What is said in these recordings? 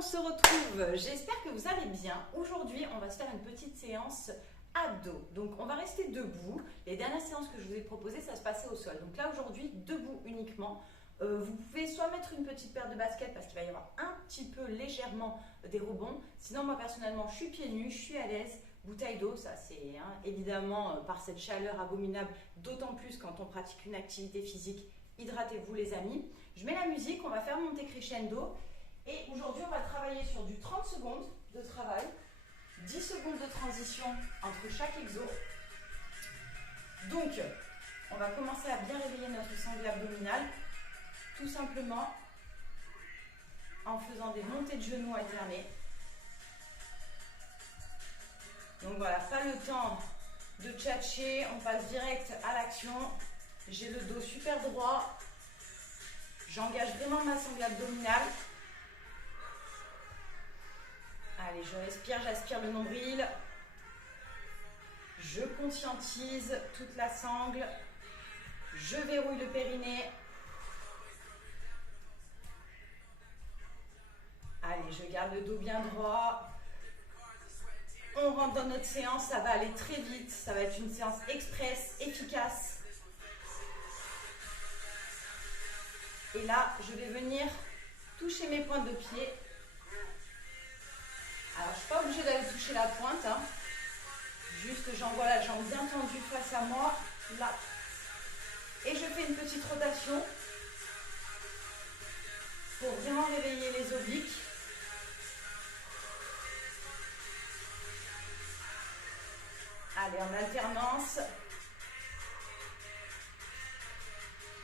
on se retrouve? J'espère que vous allez bien. Aujourd'hui, on va se faire une petite séance abdos. Donc, on va rester debout. Les dernières séances que je vous ai proposées, ça se passait au sol. Donc là, aujourd'hui, debout uniquement. Vous pouvez soit mettre une petite paire de baskets parce qu'il va y avoir un petit peu légèrement des rebonds. Sinon, moi, personnellement, je suis pieds nus, je suis à l'aise. Bouteille d'eau, ça c'est évidemment par cette chaleur abominable, d'autant plus quand on pratique une activité physique. Hydratez-vous les amis. Je mets la musique, on va faire monter crescendo. Et aujourd'hui, on va travailler sur du 30 secondes de travail, 10 secondes de transition entre chaque exo. Donc, on va commencer à bien réveiller notre sangle abdominale, tout simplement en faisant des montées de genoux alternées. Donc voilà, pas le temps de tchatcher, on passe direct à l'action. J'ai le dos super droit, j'engage vraiment ma sangle abdominale. Allez, je respire, j'aspire le nombril. Je conscientise toute la sangle. Je verrouille le périnée. Allez, je garde le dos bien droit. On rentre dans notre séance, ça va aller très vite. Ça va être une séance express, efficace. Et là, je vais venir toucher mes pointes de pied. Alors, je ne suis pas obligée d'aller toucher la pointe. Juste, j'envoie la jambe bien tendue face à moi. Là. Et je fais une petite rotation pour vraiment réveiller les obliques. Allez, en alternance.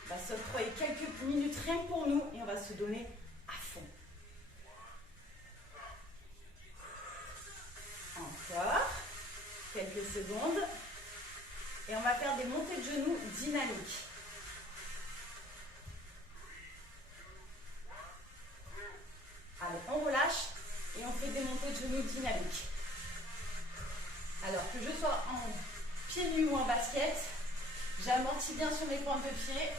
On va s'octroyer quelques minutes rien que pour nous et on va se donner à fond. Encore. Quelques secondes. Et on va faire des montées de genoux dynamiques. Allez, on relâche et on fait des montées de genoux dynamiques. Alors que je sois en pieds nus ou en basket, j'amortis bien sur mes pointes de pied.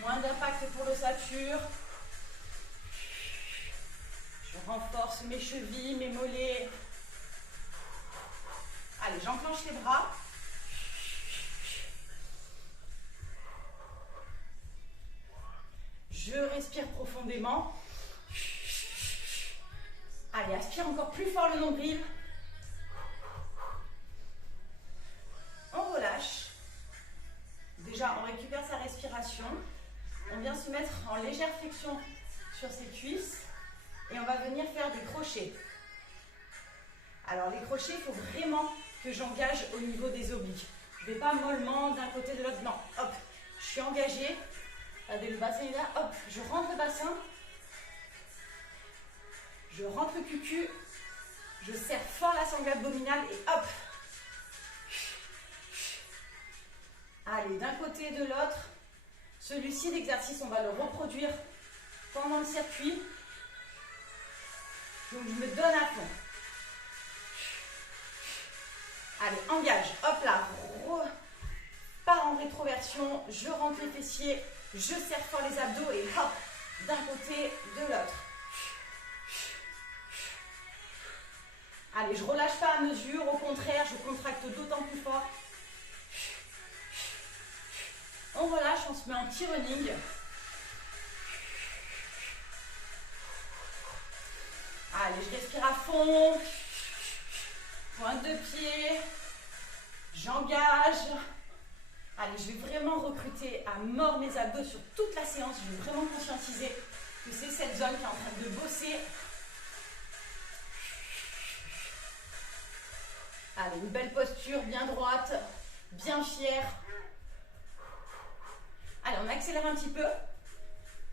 Moins d'impact pour l'ossature. Je renforce mes chevilles, mes mollets. Allez, j'enclenche les bras. Je respire profondément. Allez, aspire encore plus fort le nombril. On relâche. Déjà, on récupère sa respiration. On vient se mettre en légère flexion sur ses cuisses. Et on va venir faire des crochets. Alors, les crochets, il faut vraiment que j'engage au niveau des obliques. Je ne vais pas mollement d'un côté de l'autre. Non, hop, je suis engagée. Regardez, le bassin est là. Hop, je rentre le bassin. Je rentre le cucu, je serre fort la sangle abdominale et hop. Allez, d'un côté et de l'autre. Celui-ci, l'exercice, on va le reproduire pendant le circuit. Donc, je me donne à fond. Allez, engage. Hop là. Part en rétroversion. Je rentre les fessiers. Je serre fort les abdos et hop, d'un côté, de l'autre. Allez, je ne relâche pas à mesure, au contraire, je contracte d'autant plus fort. On relâche, on se met en petit running. Allez, je respire à fond. Pointe de pied. J'engage. Allez, je vais vraiment recruter à mort mes abdos sur toute la séance. Je vais vraiment conscientiser que c'est cette zone qui est en train de bosser. Allez, une belle posture, bien droite, bien fière. Allez, on accélère un petit peu.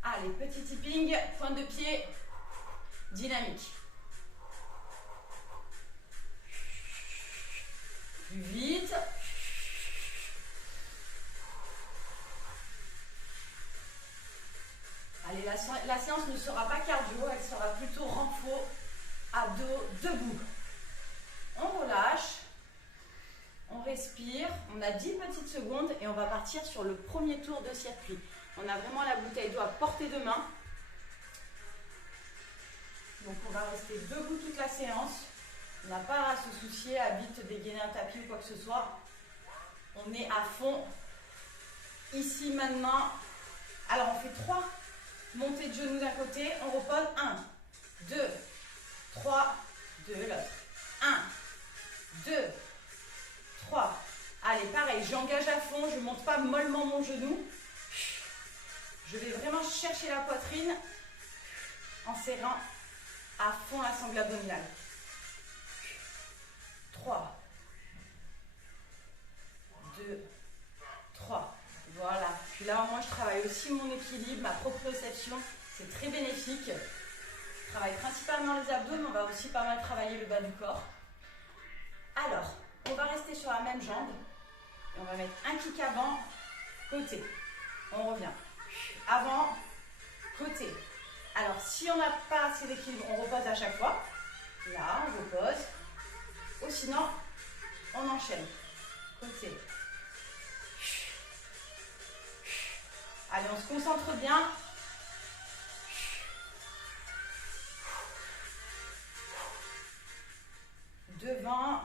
Allez, petit tipping, pointe de pied, dynamique. Plus vite. Allez, la séance ne sera pas cardio, elle sera plutôt renfort, abdos, debout. On relâche, on respire, on a 10 petites secondes et on va partir sur le premier tour de circuit. On a vraiment la bouteille d'eau à portée de main. Donc on va rester debout toute la séance. On n'a pas à se soucier à vite dégainer un tapis ou quoi que ce soit. On est à fond ici maintenant. Alors on fait 3 montées de genoux d'un côté. On repose 1, 2, 3, 2 l'autre. 1, 2, 3. Allez, pareil, j'engage à fond. Je ne monte pas mollement mon genou. Je vais vraiment chercher la poitrine en serrant à fond la sangle abdominale. 3, 2, 3. Voilà. Puis là, moi, je travaille aussi mon équilibre, ma proprioception. C'est très bénéfique. Je travaille principalement les abdos, mais on va aussi pas mal travailler le bas du corps. Alors, on va rester sur la même jambe. Et on va mettre un kick avant, côté. On revient. Avant, côté. Alors, si on n'a pas assez d'équilibre, on repose à chaque fois. Là, on repose. Ou sinon, on enchaîne. Côté. Allez, on se concentre bien. Devant,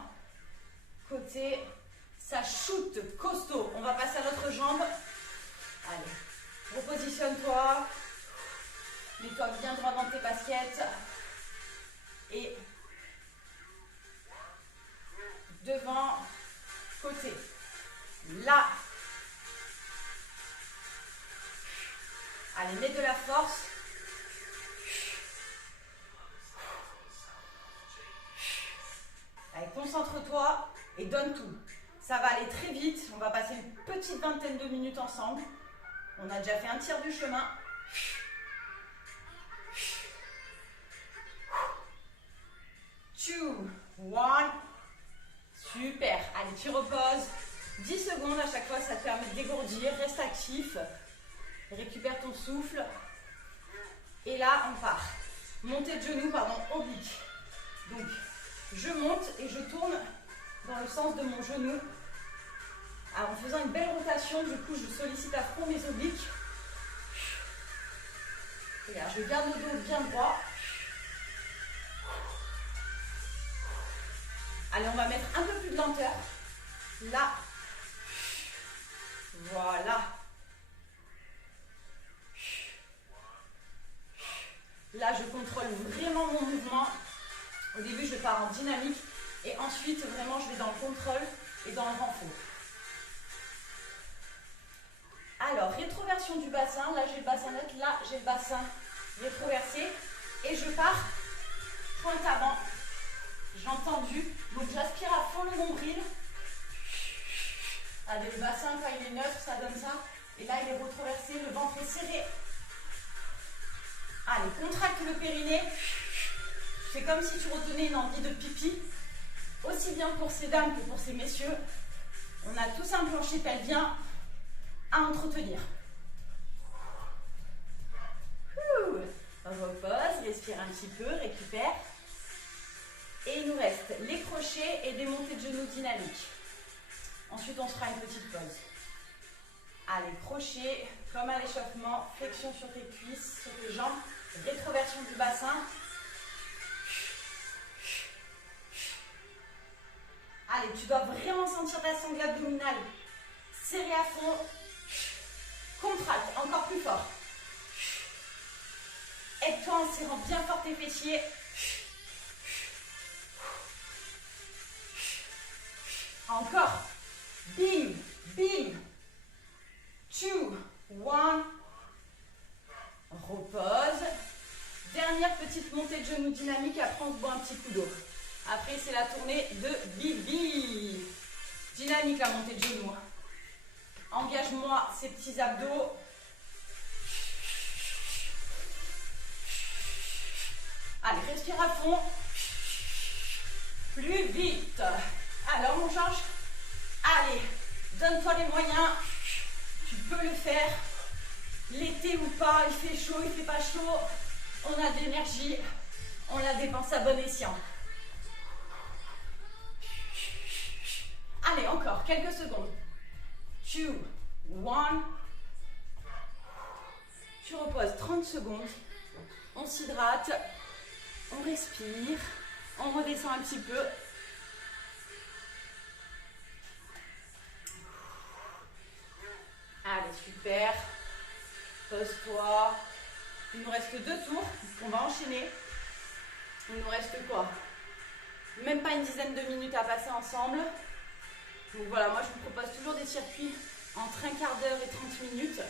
côté. Ça shoot, costaud. On va passer à l'autre jambe. Allez, repositionne-toi. Mets-toi bien droit dans tes baskets. Et devant, côté. Là. Allez, mets de la force. Allez, concentre-toi et donne tout. Ça va aller très vite. On va passer une petite vingtaine de minutes ensemble. On a déjà fait un tiers du chemin. 2, 1. Super. Allez, tu reposes. 10 secondes à chaque fois, ça te permet de dégourdir. Reste actif. Récupère ton souffle. Et là, on part. Montée de genoux, pardon, oblique. Donc, je monte et je tourne dans le sens de mon genou. Alors, en faisant une belle rotation, du coup, je sollicite à fond mes obliques. Regarde, je garde le dos bien droit. Allez, on va mettre un peu plus de lenteur. Là. Voilà. Là, je contrôle vraiment mon mouvement. Au début, je pars en dynamique. Et ensuite, vraiment, je vais dans le contrôle et dans le renfort. Alors, rétroversion du bassin. Là, j'ai le bassin net. Là, j'ai le bassin rétroversé. Et je pars pointe avant. J'ai entendu. Donc, j'aspire à fond le nombril. Allez, le bassin, quand il est neutre, ça donne ça. Et là, il est rétroversé. Le ventre est serré. Allez, contracte le périnée. C'est comme si tu retenais une envie de pipi. Aussi bien pour ces dames que pour ces messieurs. On a tous un plancher pelvien à entretenir. On repose, respire un petit peu, récupère. Et il nous reste les crochets et des montées de genoux dynamiques. Ensuite, on se fera une petite pause. Allez, crochet, comme à l'échauffement, flexion sur tes cuisses, sur tes jambes, rétroversion du bassin. Allez, tu dois vraiment sentir ta sangle abdominale serrée à fond. Contracte, encore plus fort. Aide-toi en serrant bien fort tes fessiers. Encore. Bing, bing. 2, 1. Repose. Dernière petite montée de genoux dynamique. Après, on se boit un petit coup d'eau. Après, c'est la tournée de Bibi. Dynamique, la montée de genoux. Engage-moi ces petits abdos. Allez, respire à fond. Plus vite. Alors, mon Georges, allez, donne-toi les moyens. Tu peux le faire. L'été ou pas, il fait chaud, il fait pas chaud. On a de l'énergie. On la dépense à bon escient. Allez, encore quelques secondes. 2, 1. Tu reposes 30 secondes. On s'hydrate. On respire. On redescend un petit peu. Allez, super. Pose-toi. Il nous reste 2 tours. On va enchaîner. Il nous reste quoi? Même pas une dizaine de minutes à passer ensemble. Donc voilà, moi je vous propose toujours des circuits entre un quart d'heure et 30 minutes.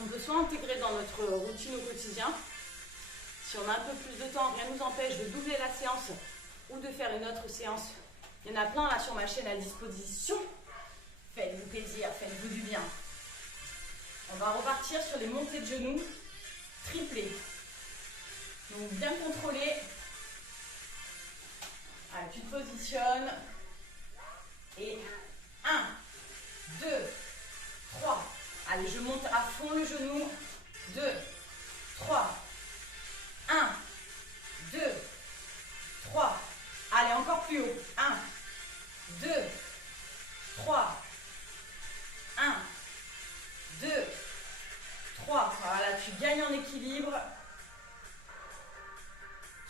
On peut soit intégrer dans notre routine au quotidien. Si on a un peu plus de temps, rien ne nous empêche de doubler la séance ou de faire une autre séance. Il y en a plein là sur ma chaîne à disposition. Faites-vous plaisir, faites-vous du bien. On va repartir sur les montées de genoux triplées. Donc bien contrôlé. Allez, tu te positionnes. Et 1, 2, 3. Allez, je monte à fond le genou. 2, 3. 1, 2, 3. Allez, encore plus haut. 1, 2, 3. 1, 2, 3. Voilà, tu gagnes en équilibre.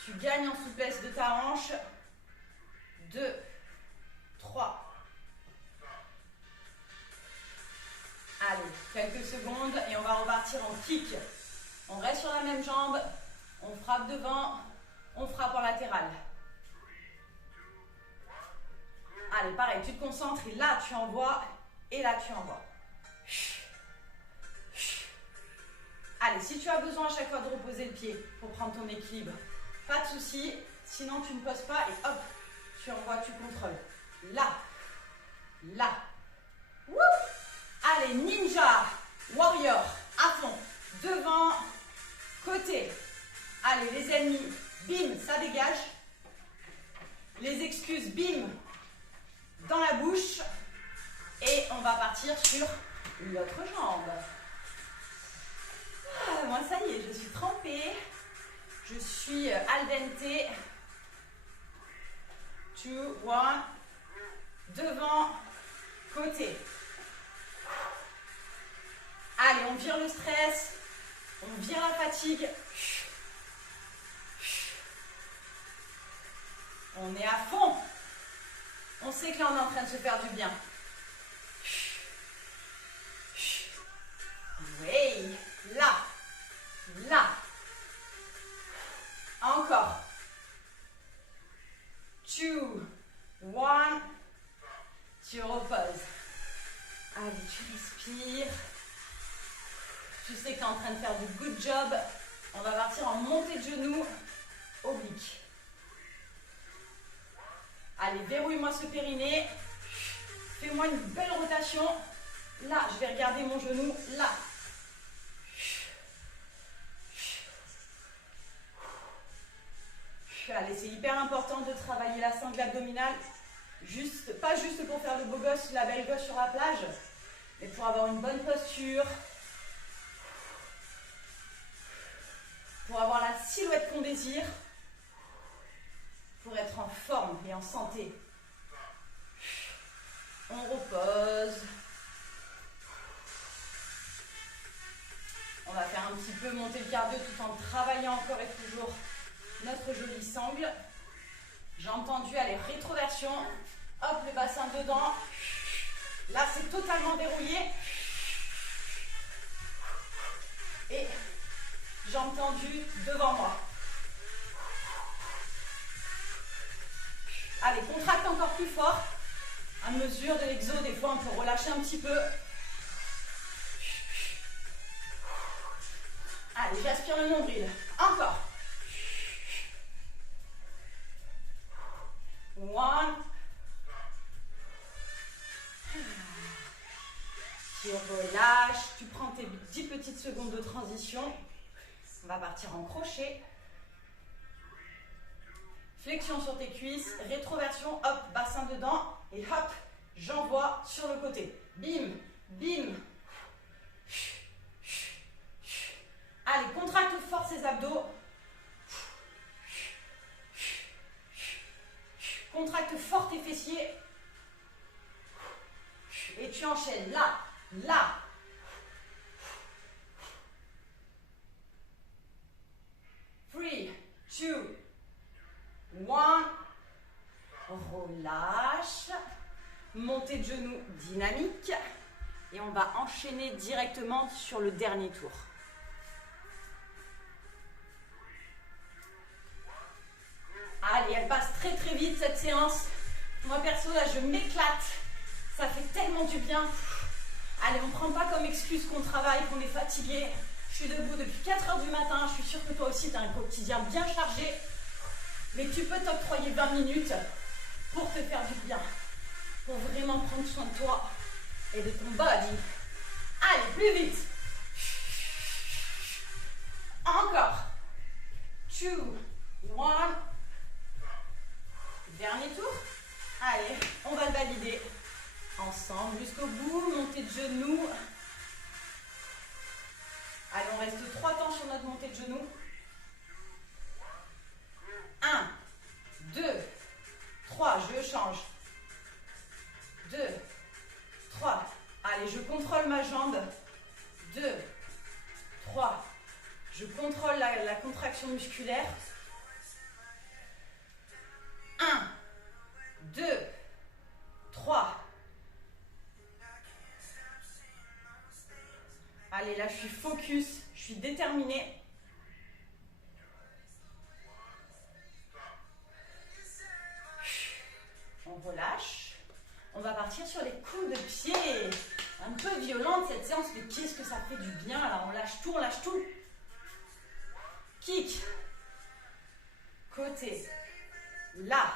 Tu gagnes en souplesse de ta hanche. 2, 3. Allez, quelques secondes et on va repartir en kick. On reste sur la même jambe. On frappe devant. On frappe en latéral. Allez, pareil, tu te concentres et là tu envoies et là tu envoies. Allez, si tu as besoin à chaque fois de reposer le pied pour prendre ton équilibre, pas de souci. Sinon, tu ne poses pas et hop, tu envoies, tu contrôles. Là, là. Wouh! Allez, ninja, warrior, à fond. Devant, côté. Allez, les ennemis, bim, ça dégage. Les excuses, bim, dans la bouche. Et on va partir sur l'autre jambe. Ah, moi, ça y est, je suis trempée. Je suis al dente. 2, 1. Devant, côté. Allez, on vire le stress. On vire la fatigue. On est à fond. On sait que là, on est en train de se faire du bien. Oui, là, là. Encore. 2, 1. Tu reposes. Allez, tu respires. Tu sais que tu es en train de faire du good job. On va partir en montée de genoux oblique. Allez, verrouille-moi ce périnée. Fais-moi une belle rotation. Là, je vais regarder mon genou. Là. Allez, c'est hyper important de travailler la sangle abdominale. Pas juste pour faire le beau gosse, la belle gosse sur la plage, mais pour avoir une bonne posture. Pour avoir la silhouette qu'on désire. Pour être en forme et en santé. On repose. On va faire un petit peu monter le cardio tout en travaillant encore et toujours notre jolie sangle. J'ai entendu, allez, rétroversion. Hop, le bassin dedans. Là, c'est totalement verrouillé. Et j'ai entendu devant moi. Allez, contracte encore plus fort. À mesure de l'exo, des fois, on peut relâcher un petit peu. Allez, j'aspire le nombril. Encore. 1. Tu relâches. Tu prends tes 10 petites secondes de transition. On va partir en crochet. Flexion sur tes cuisses, rétroversion, hop, bassin dedans, et hop, j'envoie sur le côté. Bim, bim. Allez, contracte fort ces abdos. Contracte fort tes fessiers. Et tu enchaînes là, là. de genou dynamique. Et on va enchaîner directement sur le dernier tour. Allez, elle passe très très vite cette séance. Moi perso, là, je m'éclate. Ça fait tellement du bien. Allez, on ne prend pas comme excuse qu'on travaille, qu'on est fatigué. Je suis debout depuis 4 heures du matin. Je suis sûre que toi aussi, tu as un quotidien bien chargé. Mais tu peux t'octroyer 20 minutes pour te faire du bien. Pour vraiment prendre soin de toi et de ton body. Allez, plus vite. Encore. 2, 1. Dernier tour. Allez, on va le valider. Ensemble jusqu'au bout. Montée de genoux. Allez, on reste 3 temps sur notre montée de genoux. 1, 2, 3. Je change. 2, 3. Allez, je contrôle ma jambe. 2, 3. Je contrôle la contraction musculaire. 1, 2, 3. Allez, là, je suis focus, je suis déterminée. On relâche. On va partir sur les coups de pied. Un peu violente cette séance, mais qu'est-ce que ça fait du bien. Là, on lâche tout, on lâche tout. Kick. Côté. Là.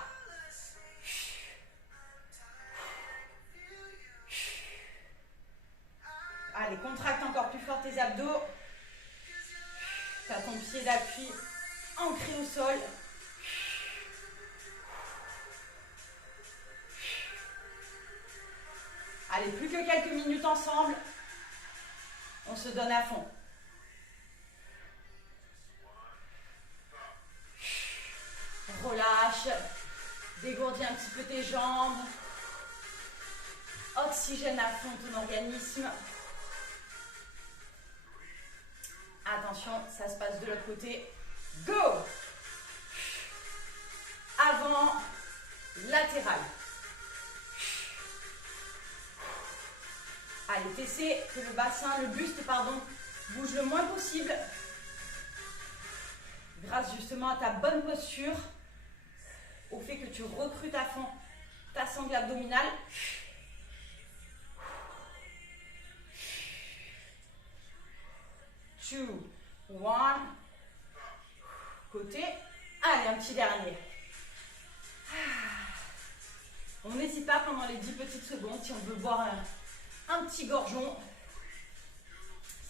Allez, contracte encore plus fort tes abdos. Tu as ton pied d'appui ancré au sol. Allez, plus que quelques minutes ensemble. On se donne à fond. Relâche. Dégourdis un petit peu tes jambes. Oxygène à fond ton organisme. Attention, ça se passe de l'autre côté. Go! Avant, latéral. Allez, t'essaies que le bassin, le buste, pardon, bouge le moins possible. Grâce justement à ta bonne posture, au fait que tu recrutes à fond ta sangle abdominale. 2, 1. Côté. Allez, un petit dernier. On n'hésite pas pendant les 10 petites secondes si on veut boire un petit gorgeon.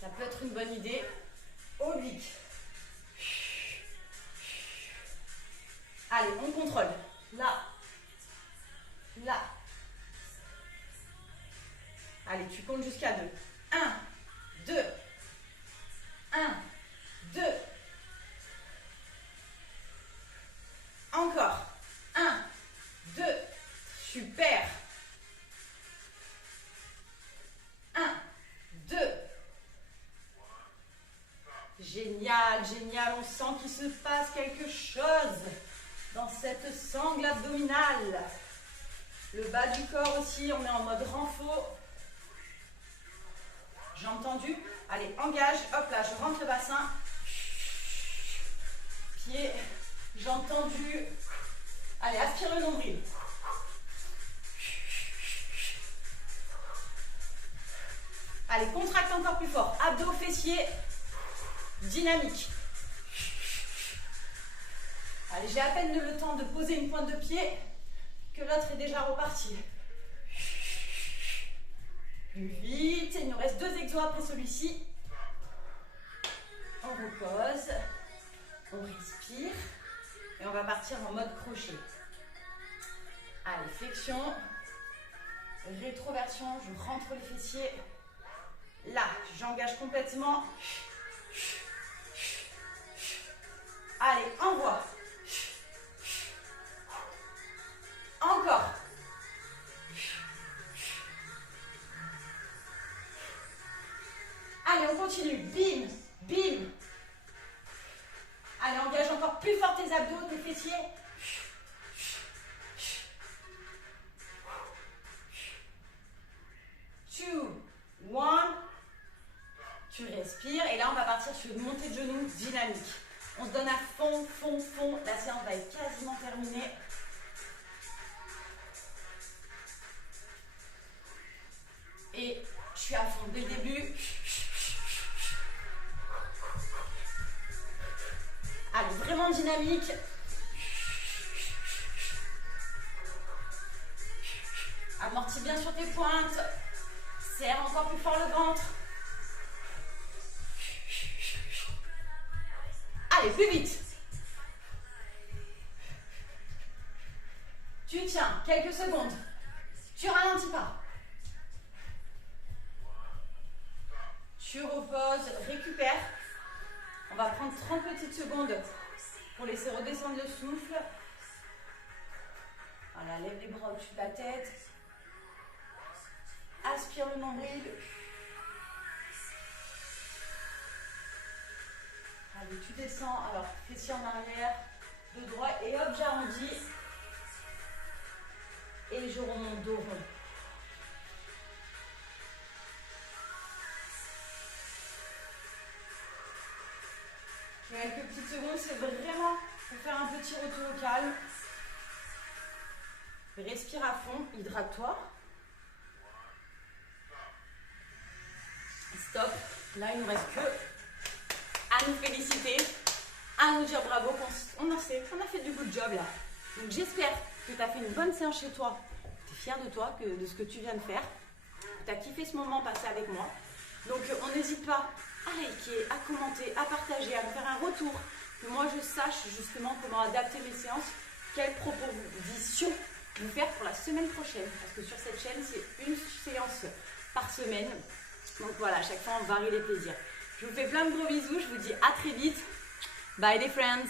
Ça peut être une bonne idée. Oblique. Allez, on contrôle. Là. Là. Allez, tu comptes jusqu'à 2. 1, 2. 1, 2. Encore. 1, 2. Super. 1, 2. Génial, génial. On sent qu'il se passe quelque chose dans cette sangle abdominale. Le bas du corps aussi, on est en mode renfort. J'ai entendu. Allez, engage. Hop là, je rentre le bassin. Pied. J'ai entendu. Allez, aspire le nombril. Allez, contracte encore plus fort. Abdos, fessiers. Dynamique. Allez, j'ai à peine le temps de poser une pointe de pied que l'autre est déjà reparti. Plus vite. Il nous reste 2 exos après celui-ci. On repose. On respire. Et on va partir en mode crochet. Allez, flexion. Rétroversion. Je rentre les fessiers. Là, j'engage complètement. Allez, envoie. Encore. Allez, on continue. Bim, bim. Allez, engage encore plus fort tes abdos, tes fessiers. 2, 1. Tu respires et là on va partir sur une montée de genoux dynamique. On se donne à fond, fond, fond. La séance va être quasiment terminée. Et je suis à fond dès le début. Allez, vraiment dynamique. Amortis bien sur tes pointes. Serre encore plus fort le ventre. Allez, plus vite. Tu tiens quelques secondes. Tu ralentis pas. Tu reposes, récupère. On va prendre 30 petites secondes pour laisser redescendre le souffle. Voilà, lève les bras au-dessus de la tête. Aspire le nombril. Allez, tu descends. Alors, fessier en arrière, dos droit et hop, j'arrondis. Et je remonte dos rond. Quelques petites secondes, c'est vraiment pour faire un petit retour au calme. Respire à fond, hydrate-toi. Stop. Là, il ne nous reste que à nous féliciter, à nous dire bravo. On a fait du good job là. Donc j'espère que tu as fait une bonne séance chez toi. Tu es fier de toi, de ce que tu viens de faire. Tu as kiffé ce moment passé avec moi. Donc on n'hésite pas à liker, à commenter, à partager, à me faire un retour. Que moi je sache justement comment adapter mes séances, quelles propositions vous faire pour la semaine prochaine. Parce que sur cette chaîne, c'est une séance par semaine. Donc voilà, à chaque fois on varie les plaisirs. Je vous fais plein de gros bisous, je vous dis à très vite. Bye les friends.